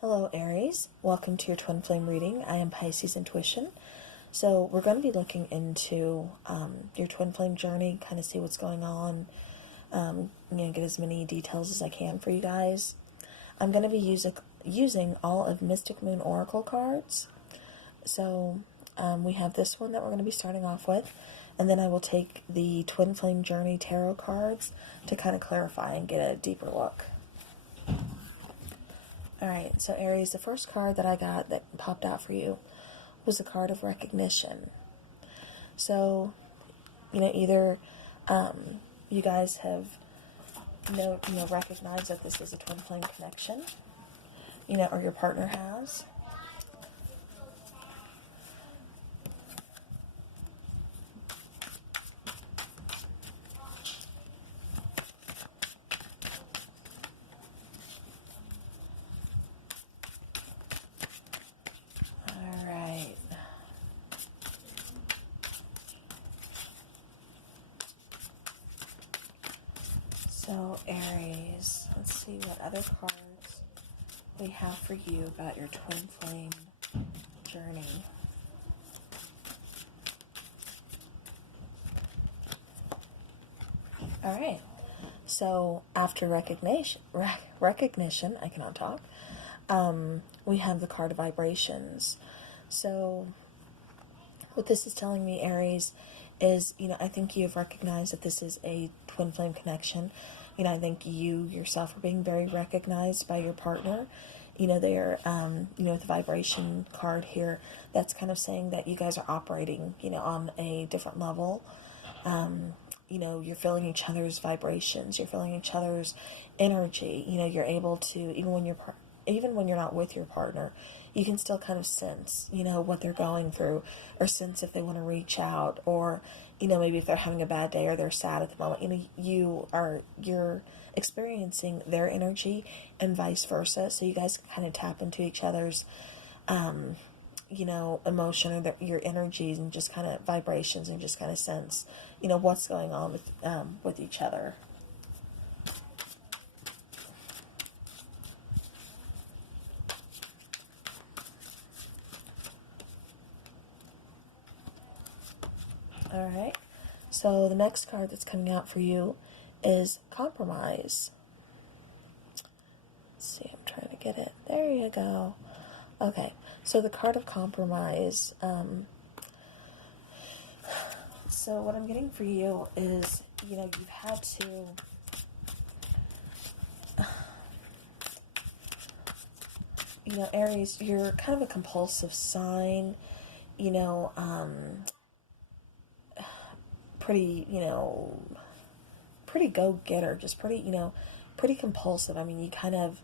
Hello Aries, welcome to your twin flame reading. I am Pisces Intuition. So we're going to be looking into your twin flame journey, kind of see what's going on, get as many details as I can for you guys. I'm going to be using all of Mystic Moon Oracle cards. So we have this one that we're going to be starting off with, and then I will take the twin flame journey tarot cards to kind of clarify and get a deeper look. Alright, so Aries, the first card that I got that popped out for you was the card of recognition. So, either you guys have recognized that this is a twin flame connection, or your partner has. So Aries, let's see what other cards we have for you about your twin flame journey. All right. So after recognition, I cannot talk. We have the card of vibrations. So what this is telling me, Aries, is, I think you have recognized that this is a twin flame connection. I think you yourself are being very recognized by your partner. They're, with the vibration card here, that's kind of saying that you guys are operating, on a different level. You're feeling each other's vibrations, you're feeling each other's energy. You're able to, even when you're not with your partner, you can still kind of sense, what they're going through, or sense if they want to reach out, or, maybe if they're having a bad day or they're sad at the moment. You're experiencing their energy and vice versa. So you guys can kind of tap into each other's, emotion or your energies and just kind of vibrations, and just kind of sense, what's going on with each other. Alright, so the next card that's coming out for you is compromise. Let's see, I'm trying to get it. There you go. Okay, so the card of compromise. So what I'm getting for you is, you've had to... Aries, you're kind of a compulsive sign, pretty, pretty go-getter, just pretty, pretty compulsive. I mean, you kind of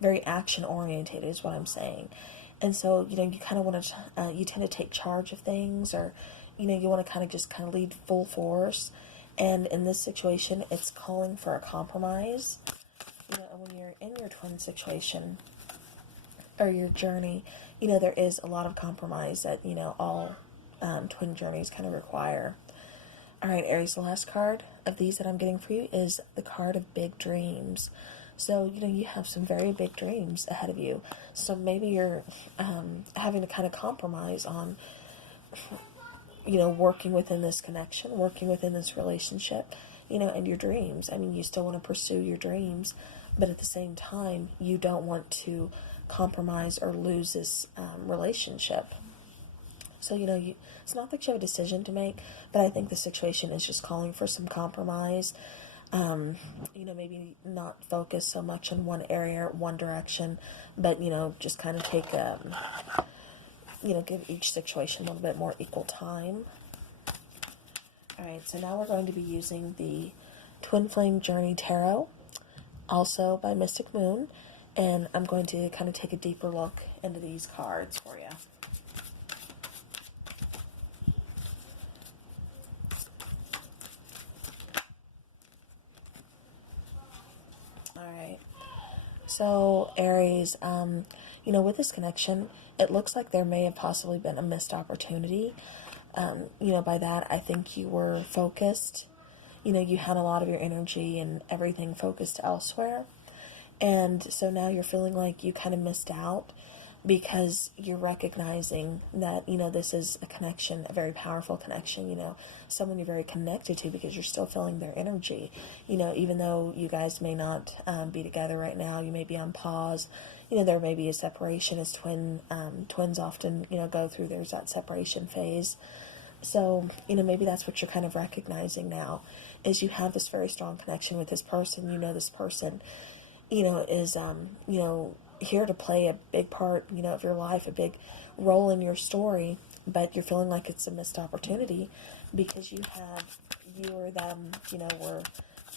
very action-oriented is what I'm saying. And so, you kind of want to, you tend to take charge of things, or, you want to kind of lead full force. And in this situation, it's calling for a compromise. And when you're in your twin situation, or your journey, there is a lot of compromise that, all twin journeys kind of require. Alright, Aries, the last card of these that I'm getting for you is the card of big dreams. So, you have some very big dreams ahead of you. So maybe you're having to kind of compromise on, working within this connection, working within this relationship, and your dreams. I mean, you still want to pursue your dreams, but at the same time, you don't want to compromise or lose this relationship. So, it's not that you have a decision to make, but I think the situation is just calling for some compromise. Maybe not focus so much on one area, one direction, but, just kind of take, give each situation a little bit more equal time. Alright, so now we're going to be using the Twin Flame Journey Tarot, also by Mystic Moon, and I'm going to kind of take a deeper look into these cards for you. Alright, so Aries, with this connection, it looks like there may have possibly been a missed opportunity. By that, I think you were focused. You had a lot of your energy and everything focused elsewhere. And so now you're feeling like you kind of missed out because you're recognizing that, this is a connection, a very powerful connection, someone you're very connected to because you're still feeling their energy, even though you guys may not be together right now, you may be on pause, there may be a separation as twins often, go through, there's that separation phase. So, maybe that's what you're kind of recognizing now, is you have this very strong connection with this person, this person, is, here to play a big part, of your life, a big role in your story, but you're feeling like it's a missed opportunity because you or them, were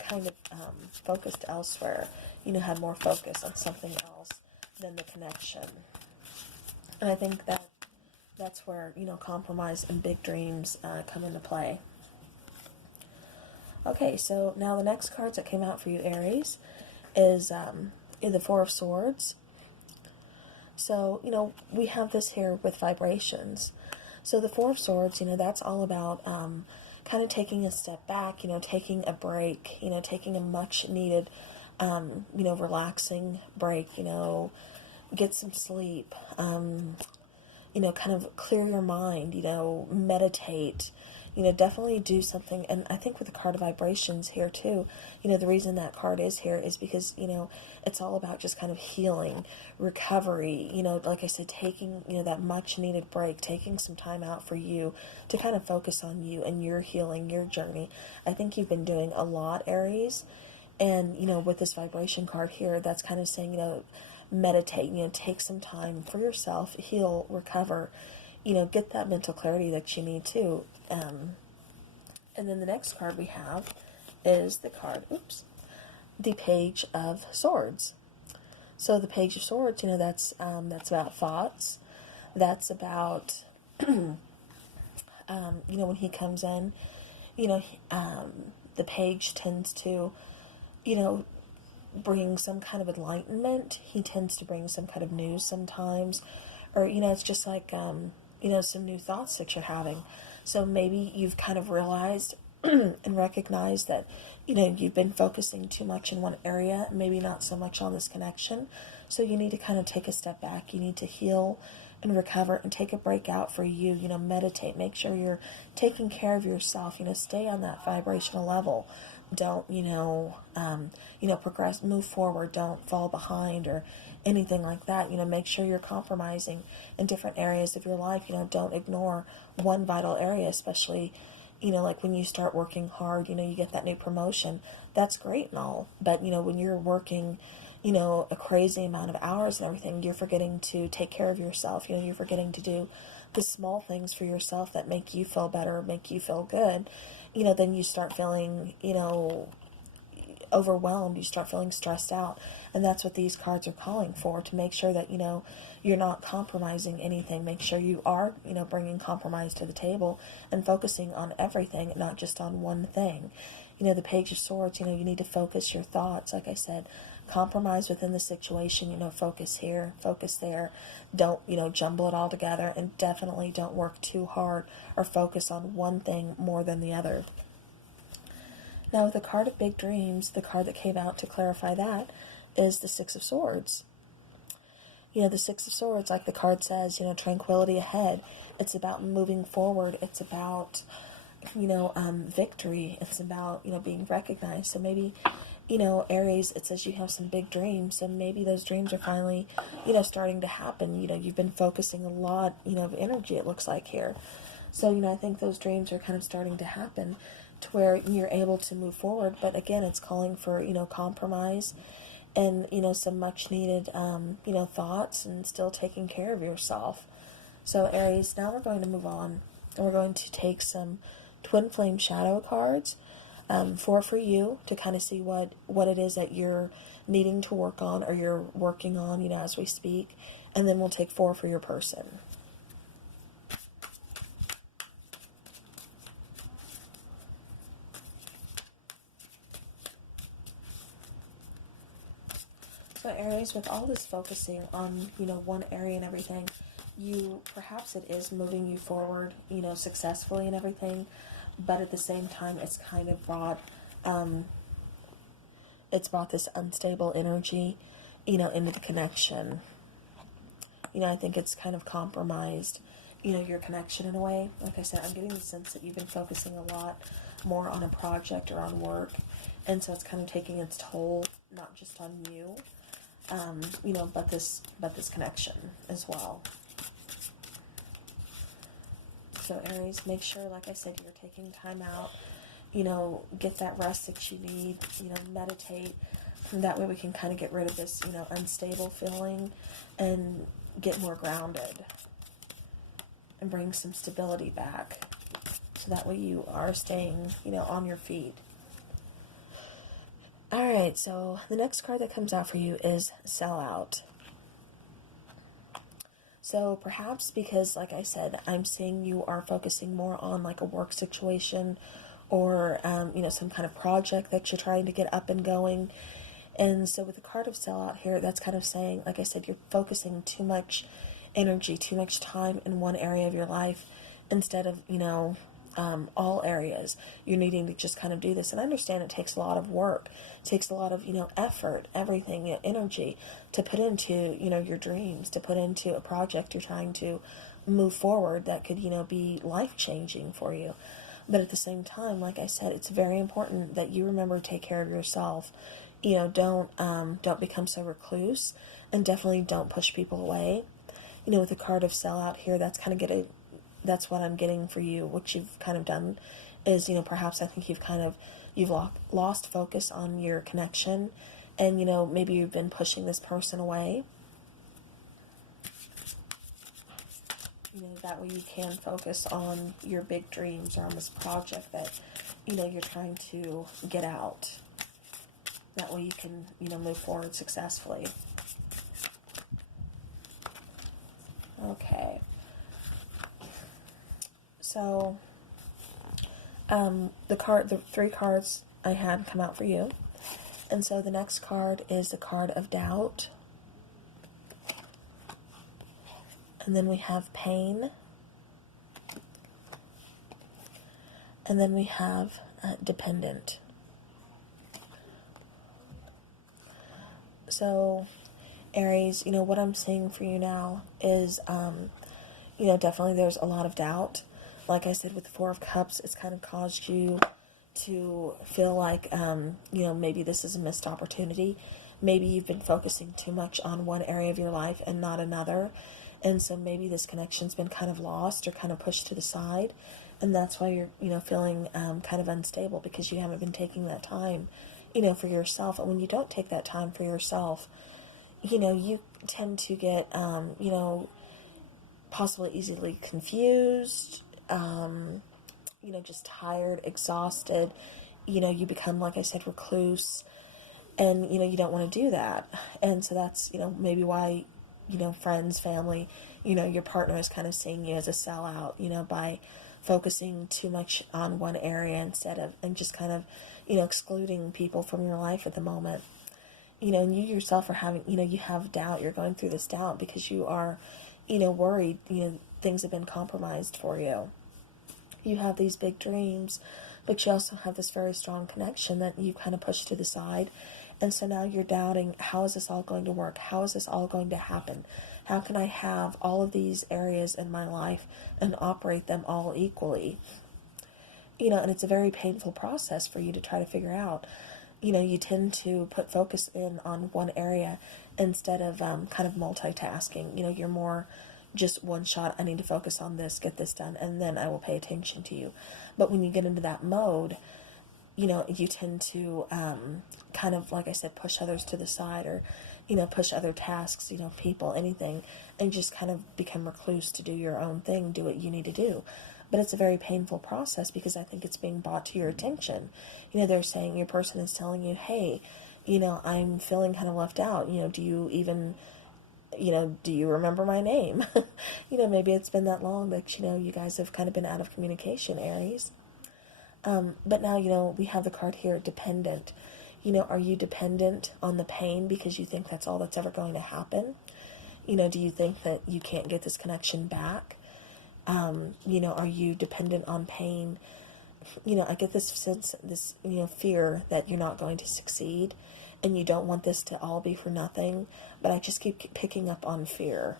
kind of focused elsewhere, had more focus on something else than the connection. And I think that's where, compromise and big dreams come into play. Okay, so now the next cards that came out for you, Aries, is the Four of Swords. So, we have this here with vibrations. So the Four of Swords, that's all about kind of taking a step back, taking a break, taking a much needed, relaxing break, get some sleep, kind of clear your mind, meditate, definitely do something. And I think with the card of vibrations here too, the reason that card is here is because, it's all about just kind of healing, recovery, like I said, taking, that much needed break, taking some time out for you to kind of focus on you and your healing, your journey. I think you've been doing a lot, Aries. And, with this vibration card here, that's kind of saying, meditate, take some time for yourself, heal, recover, get that mental clarity that you need too. And then the next card we have is the card, the Page of Swords. So the Page of Swords, that's about thoughts. That's about, when he comes in, the page tends to, bring some kind of enlightenment. He tends to bring some kind of news sometimes. Or, it's just like, some new thoughts that you're having. So maybe you've kind of realized and recognized that, you've been focusing too much in one area, maybe not so much on this connection. So you need to kind of take a step back. You need to heal and recover and take a break out for you, meditate, make sure you're taking care of yourself, stay on that vibrational level. Don't, progress, move forward, don't fall behind or anything like that. Make sure you're compromising in different areas of your life. Don't ignore one vital area, especially, like when you start working hard, you get that new promotion. That's great and all. But, when you're working, a crazy amount of hours and everything, you're forgetting to take care of yourself. You're forgetting to do the small things for yourself that make you feel better, make you feel good. Then you start feeling, overwhelmed, you start feeling stressed out. And that's what these cards are calling for, to make sure that, you're not compromising anything. Make sure you are, bringing compromise to the table and focusing on everything, not just on one thing. The Page of Swords, you need to focus your thoughts. Like I said, compromise within the situation, focus here, focus there. Don't, jumble it all together, and definitely don't work too hard or focus on one thing more than the other. Now, with the card of big dreams, the card that came out to clarify that is the Six of Swords. The Six of Swords, like the card says, tranquility ahead. It's about moving forward. It's about, victory. It's about, being recognized. So maybe, Aries, it says you have some big dreams. So maybe those dreams are finally, starting to happen. You've been focusing a lot, of energy, it looks like here. So, I think those dreams are kind of starting to happen to where you're able to move forward. But again, it's calling for, compromise and, some much needed, thoughts, and still taking care of yourself. So Aries, now we're going to move on, and we're going to take some Twin Flame Shadow cards, for you to kind of see what it is that you're needing to work on, or you're working on, as we speak. And then we'll take 4 for your person. So Aries, with all this focusing on, one area and everything, perhaps it is moving you forward, successfully and everything, but at the same time, it's kind of brought this unstable energy, into the connection. I think it's kind of compromised, your connection in a way. Like I said, I'm getting the sense that you've been focusing a lot more on a project or on work, and so it's kind of taking its toll, not just on you, but this connection as well. So Aries, make sure, like I said, you're taking time out, get that rest that you need, meditate. And that way we can kind of get rid of this, unstable feeling and get more grounded and bring some stability back. So that way you are staying, on your feet. Alright, so the next card that comes out for you is Sellout. So perhaps because, like I said, I'm seeing you are focusing more on like a work situation or, some kind of project that you're trying to get up and going. And so with the card of Sellout here, that's kind of saying, like I said, you're focusing too much energy, too much time in one area of your life instead of, all areas. You're needing to just kind of do this. And I understand it takes a lot of work. It takes a lot of, effort, everything, energy to put into, your dreams, to put into a project you're trying to move forward that could, be life-changing for you. But at the same time, like I said, it's very important that you remember to take care of yourself. Don't become so recluse, and definitely don't push people away. With the card of Sellout here, that's what I'm getting for you. What you've kind of done is, perhaps I think you've lost focus on your connection, and, maybe you've been pushing this person away. That way you can focus on your big dreams or on this project that, you're trying to get out. That way you can, move forward successfully. Okay. So, the three cards I had come out for you. And so the next card is the card of Doubt. And then we have Pain. And then we have Dependent. So, Aries, what I'm seeing for you now is, definitely there's a lot of doubt. Like I said, with the Four of Cups, it's kind of caused you to feel like, maybe this is a missed opportunity. Maybe you've been focusing too much on one area of your life and not another. And so maybe this connection's been kind of lost or kind of pushed to the side. And that's why you're, feeling kind of unstable, because you haven't been taking that time, for yourself. And when you don't take that time for yourself, you tend to get, possibly easily confused, just tired, exhausted. You become, like I said, recluse, and, you don't want to do that. And so that's, maybe why, friends, family, your partner is kind of seeing you as a sellout, by focusing too much on one area and just kind of, excluding people from your life at the moment. And you yourself are having, you have doubt. You're going through this doubt because you are, worried, things have been compromised for you. You have these big dreams, but you also have this very strong connection that you kind of pushed to the side. And so now you're doubting, how is this all going to work? How is this all going to happen? How can I have all of these areas in my life and operate them all equally? And it's a very painful process for you to try to figure out. You tend to put focus in on one area instead of kind of multitasking. You're more just one shot. I need to focus on this, get this done, and then I will pay attention to you. But when you get into that mode, you tend to kind of, like I said, push others to the side, or, push other tasks, people, anything, and just kind of become recluse to do your own thing, do what you need to do. But it's a very painful process because I think it's being brought to your attention. They're saying, your person is telling you, hey, I'm feeling kind of left out. Do you even, do you remember my name? Maybe it's been that long that, you guys have kind of been out of communication, Aries. But now, we have the card here, Dependent. Are you dependent on the pain because you think that's all that's ever going to happen? Do you think that you can't get this connection back? Are you dependent on pain? I get this sense, this, fear that you're not going to succeed. and you don't want this to all be for nothing, but I just keep picking up on fear.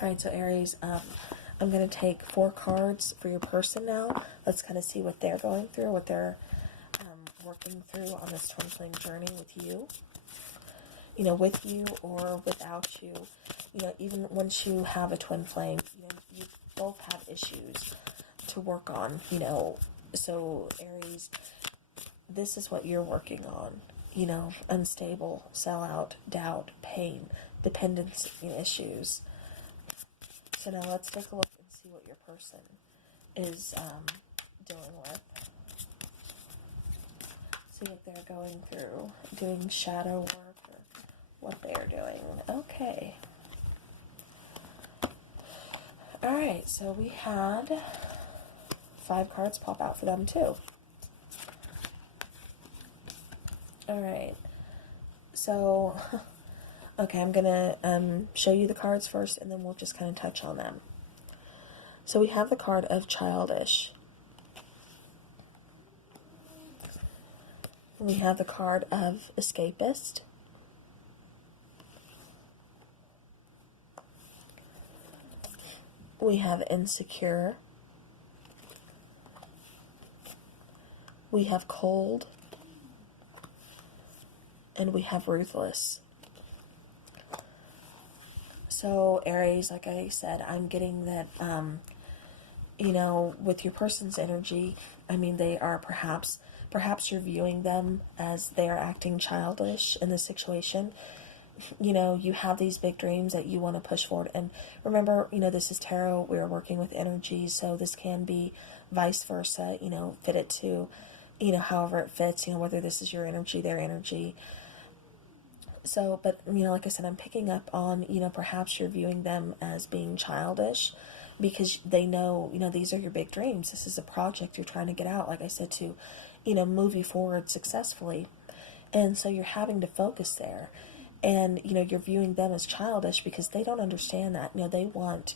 Alright, so Aries, I'm going to take 4 cards for your person now. Let's kind of see what they're going through, what they're working through on this twin flame journey with you. You know, with you or without you. You know, even once you have a twin flame, you know, you both have issues to work on, you know. So, Aries, this is what you're working on. You know, unstable, sellout, doubt, pain, dependency issues. So now let's take a look and see what your person is dealing with. See what they're going through, doing shadow work, or what they are doing. Okay. Alright, so we had 5 cards pop out for them too. Alright, so, okay, I'm going to show you the cards first, and then we'll just kind of touch on them. So we have the card of childish. We have the card of escapist. We have insecure. We have cold. And we have ruthless. So, Aries, like I said, I'm getting that, you know, with your person's energy, I mean, they are perhaps you're viewing them as they are acting childish in this situation. You know, you have these big dreams that you want to push forward. And remember, you know, this is tarot. We're working with energy, so this can be vice versa, you know, fit it to, you know, however it fits, you know, whether this is your energy, their energy. So, but, you know, like I said, I'm picking up on, you know, perhaps you're viewing them as being childish because they know, you know, these are your big dreams. This is a project you're trying to get out, like I said, to, you know, move you forward successfully. And so you're having to focus there. And, you know, you're viewing them as childish because they don't understand that. You know, they want,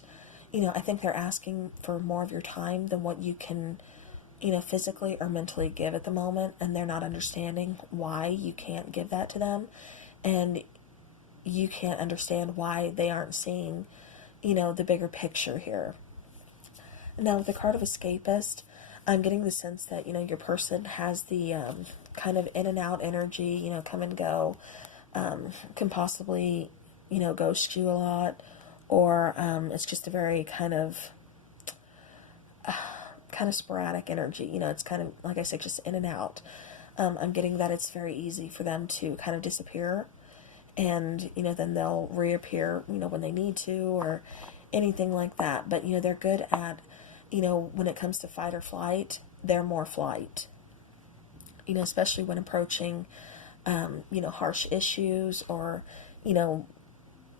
you know, I think they're asking for more of your time than what you can, you know, physically or mentally give at the moment. And they're not understanding why you can't give that to them. And you can't understand why they aren't seeing, you know, the bigger picture here. Now, with the card of escapist, I'm getting the sense that, you know, your person has the kind of in and out energy, you know, come and go, can possibly, you know, ghost you a lot, or it's just a very kind of sporadic energy. You know, it's kind of, like I said, just in and out. I'm getting that it's very easy for them to kind of disappear, and, you know, then they'll reappear, you know, when they need to, or anything like that. But, you know, they're good at, you know, when it comes to fight or flight, they're more flight. You know, especially when approaching, you know, harsh issues, or, you know,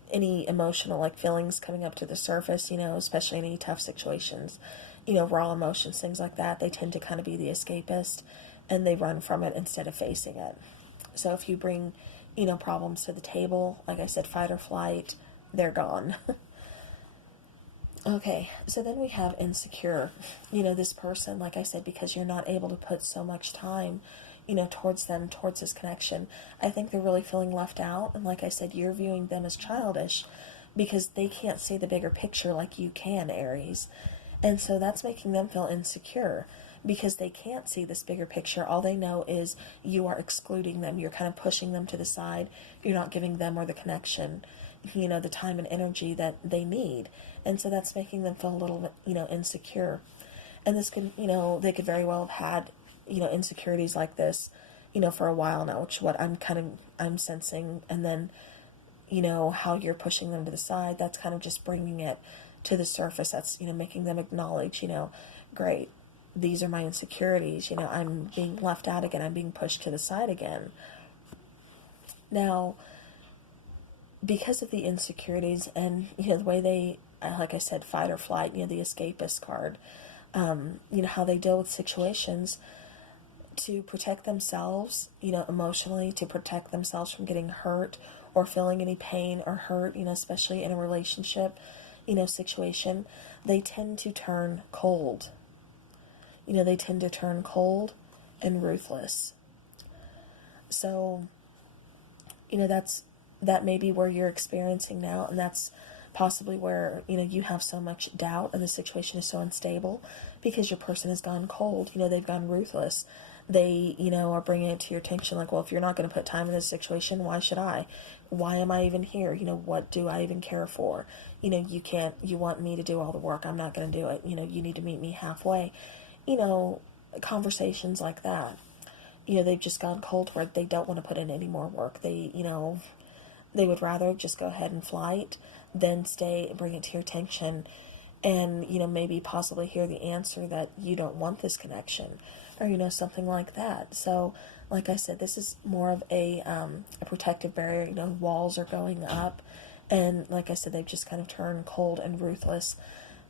any emotional, like, feelings coming up to the surface, you know, especially any tough situations, you know, raw emotions, things like that. They tend to kind of be the escapist, and they run from it instead of facing it. So if you bring, you know, problems to the table, like I said, fight or flight, they're gone. Okay, so then we have insecure. You know, this person, like I said, because you're not able to put so much time, you know, towards them, towards this connection, I think they're really feeling left out. And like I said, you're viewing them as childish because they can't see the bigger picture like you can, Aries. And so that's making them feel insecure because they can't see this bigger picture. All they know is you are excluding them. You're kind of pushing them to the side. You're not giving them or the connection, you know, the time and energy that they need. And so that's making them feel a little bit, you know, insecure. And this could, you know, they could very well have had, you know, insecurities like this, you know, for a while now, which is what I'm sensing. And then, you know, how you're pushing them to the side, that's kind of just bringing it to the surface. That's, you know, making them acknowledge, you know, great, these are my insecurities, you know, I'm being left out again, I'm being pushed to the side again. Now, because of the insecurities and, you know, the way they, like I said, fight or flight, you know, the escapist card, you know, how they deal with situations to protect themselves, you know, emotionally, to protect themselves from getting hurt or feeling any pain or hurt, you know, especially in a relationship, you know, situation, they tend to turn cold. You know, they tend to turn cold and ruthless. So, that may be where you're experiencing now, and that's possibly where, you have so much doubt and the situation is so unstable because your person has gone cold. They've gone ruthless. They, are bringing it to your attention like, well, if you're not going to put time in this situation, why should I? Why am I even here? What do I even care for? You want me to do all the work. I'm not going to do it. You need to meet me halfway. Conversations like that. They've just gone cold where they don't want to put in any more work. They would rather just go ahead and flight than stay and bring it to your attention and, maybe possibly hear the answer that you don't want this connection or, something like that. So, like I said, this is more of a protective barrier. Walls are going up. And like I said, they've just kind of turned cold and ruthless.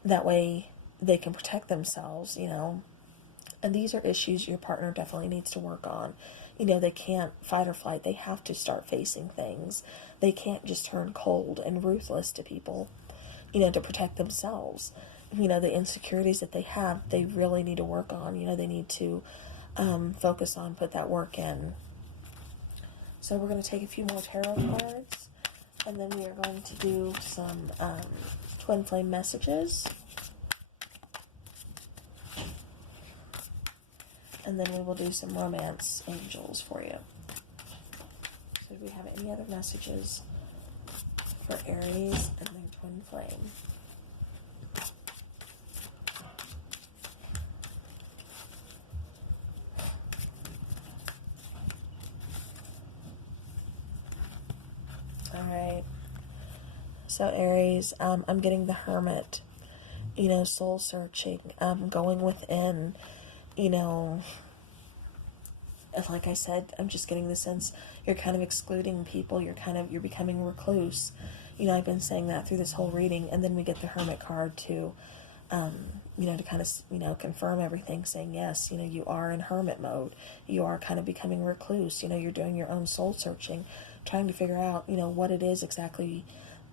That way they can protect themselves, And these are issues your partner definitely needs to work on. They can't fight or flight. They have to start facing things. They can't just turn cold and ruthless to people, to protect themselves. The insecurities that they have, they really need to work on. They need to focus on, put that work in. So we're going to take a few more tarot cards, and then we are going to do some twin flame messages. And then we will do some romance angels for you. So do we have any other messages for Aries and then twin flame? Alright. So Aries, I'm getting the Hermit. Soul searching, going within. Like I said, I'm just getting the sense you're kind of excluding people. You're becoming recluse. I've been saying that through this whole reading, and then we get the Hermit card to, to kind of, confirm everything, saying yes, you are in Hermit mode. You are kind of becoming recluse. You're doing your own soul searching, trying to figure out, what it is exactly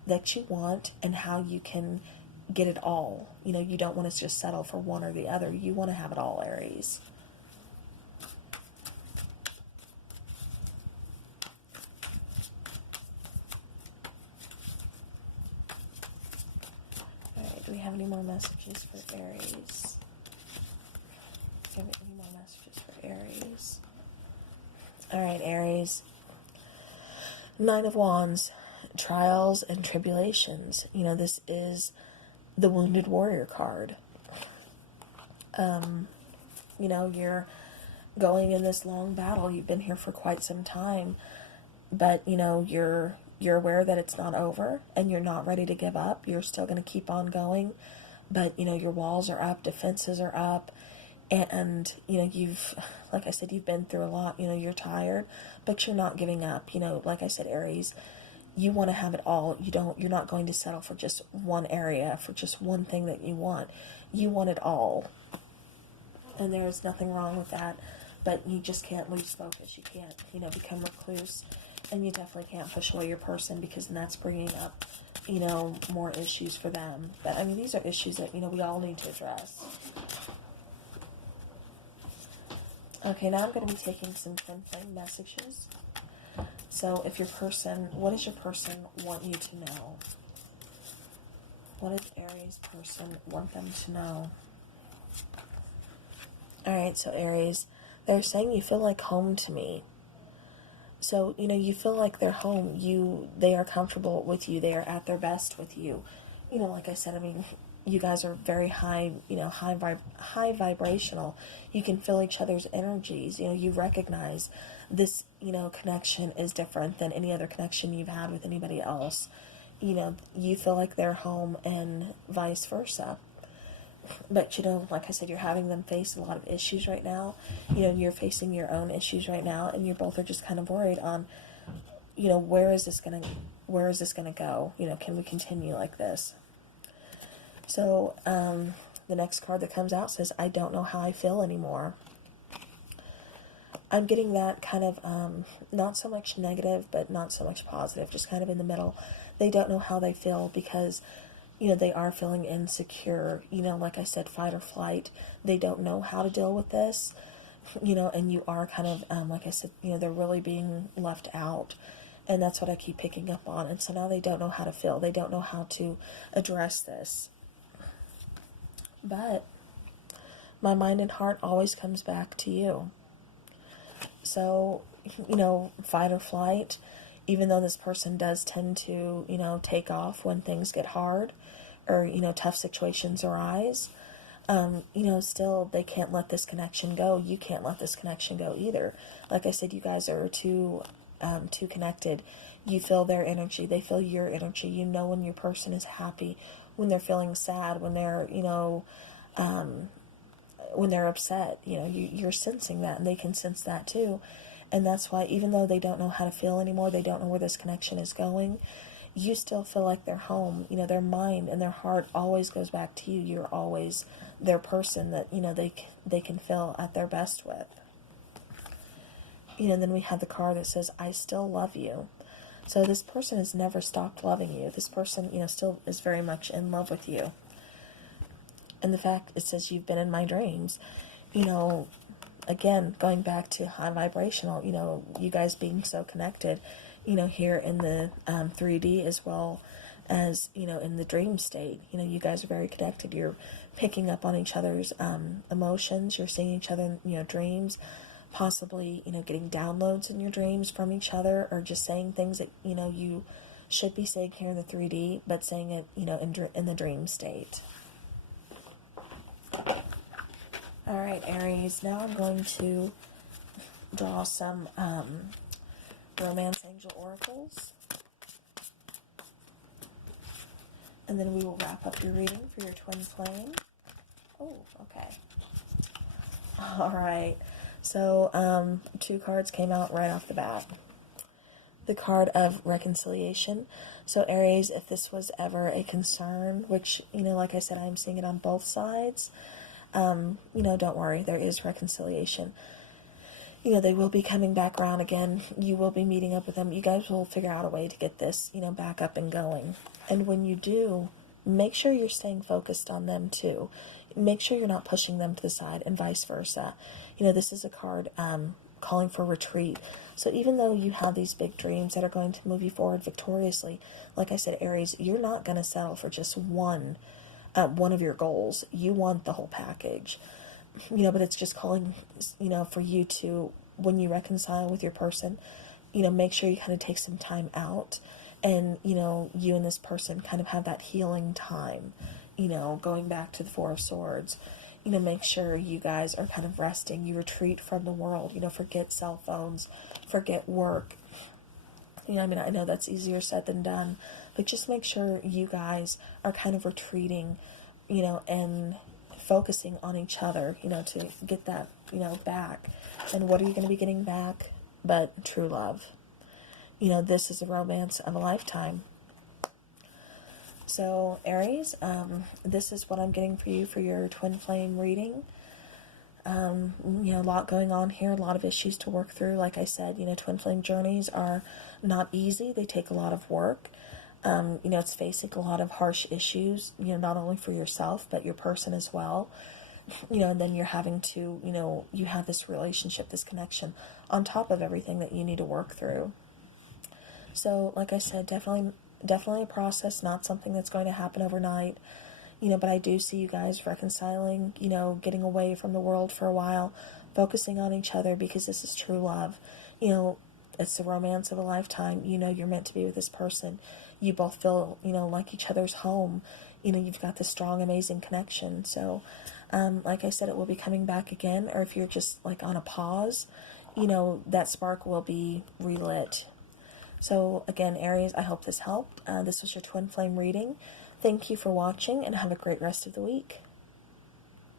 that you want and how you can get it all. You don't want to just settle for one or the other. You want to have it all, Aries. Alright, do we have any more messages for Aries? Do we have any more messages for Aries? Alright, Aries. Nine of Wands. Trials and tribulations. This is the Wounded Warrior card. You're going in this long battle. You've been here for quite some time, but you're aware that it's not over and you're not ready to give up. You're still going to keep on going, but your walls are up, defenses are up, and you've, like I said, you've been through a lot. You're tired, but you're not giving up. Like I said, Aries, you want to have it all. You're not going to settle for just one area, for just one thing that you want. You want it all. And there's nothing wrong with that, but you just can't lose focus. You can't, become recluse, and you definitely can't push away your person, because then that's bringing up, more issues for them. But, these are issues that, we all need to address. Okay, now I'm going to be taking some twin flame messages. So if your person, what does your person want you to know? What does Aries person want them to know? Alright, so Aries, they're saying you feel like home to me. So, you feel like they're home. They are comfortable with you. They are at their best with you. Like I said, you guys are very high, high vibrational. You can feel each other's energies. You recognize this, connection is different than any other connection you've had with anybody else. You feel like they're home and vice versa. But, like I said, you're having them face a lot of issues right now. You're facing your own issues right now, and you both are just kind of worried on, where is this gonna go? Can we continue like this? So, the next card that comes out says, I don't know how I feel anymore. I'm getting that kind of, not so much negative, but not so much positive, just kind of in the middle. They don't know how they feel because, they are feeling insecure. Like I said, fight or flight. They don't know how to deal with this. and you are kind of, like I said, they're really being left out. And that's what I keep picking up on. And so now they don't know how to feel. They don't know how to address this. But my mind and heart always comes back to you. So, fight or flight, even though this person does tend to, take off when things get hard or, tough situations arise, still they can't let this connection go. You can't let this connection go either. Like I said, you guys are too connected. You feel their energy. They feel your energy. You know when your person is happy, when they're feeling sad, when they're, when they're upset. You're sensing that, and they can sense that too. And that's why, even though they don't know how to feel anymore, they don't know where this connection is going, you still feel like they're home. Their mind and their heart always goes back to you. You're always their person that, they can feel at their best with. Then we have the card that says, I still love you. So this person has never stopped loving you. This person, still is very much in love with you. And the fact it says you've been in my dreams, again, going back to high vibrational, you guys being so connected, here in the 3D as well as, in the dream state, you guys are very connected. You're picking up on each other's emotions. You're seeing each other in, dreams, possibly, getting downloads in your dreams from each other, or just saying things that, you should be saying here in the 3D, but saying it, in the dream state. All right, Aries, now I'm going to draw some romance angel oracles. And then we will wrap up your reading for your twin flame. Oh, okay. All right. So, 2 cards came out right off the bat. The card of reconciliation. So, Aries, if this was ever a concern, which, like I said, I'm seeing it on both sides, don't worry, there is reconciliation. They will be coming back around again. You will be meeting up with them. You guys will figure out a way to get this, back up and going. And when you do, make sure you're staying focused on them too. Make sure you're not pushing them to the side, and vice versa. This is a card calling for retreat. So even though you have these big dreams that are going to move you forward victoriously, like I said, Aries, you're not going to settle for just one of your goals. You want the whole package. But it's just calling, for you to, when you reconcile with your person, make sure you kind of take some time out, and, you and this person kind of have that healing time, going back to the 4 of Swords. Make sure you guys are kind of resting. You retreat from the world, forget cell phones, forget work. I know that's easier said than done, but just make sure you guys are kind of retreating, and focusing on each other, to get that, back. And what are you going to be getting back but true love? This is a romance of a lifetime. So, Aries, this is what I'm getting for you for your twin flame reading. A lot going on here, a lot of issues to work through. Like I said, twin flame journeys are not easy. They take a lot of work. It's facing a lot of harsh issues, not only for yourself, but your person as well. And then you're having to, you have this relationship, this connection on top of everything that you need to work through. So, like I said, definitely a process, not something that's going to happen overnight. But I do see you guys reconciling, getting away from the world for a while, focusing on each other, because this is true love. It's the romance of a lifetime. You're meant to be with this person. You both feel, like each other's home. You've got this strong, amazing connection. So, like I said, it will be coming back again. Or if you're just like on a pause, that spark will be relit. So again, Aries, I hope this helped. This was your twin flame reading. Thank you for watching, and have a great rest of the week.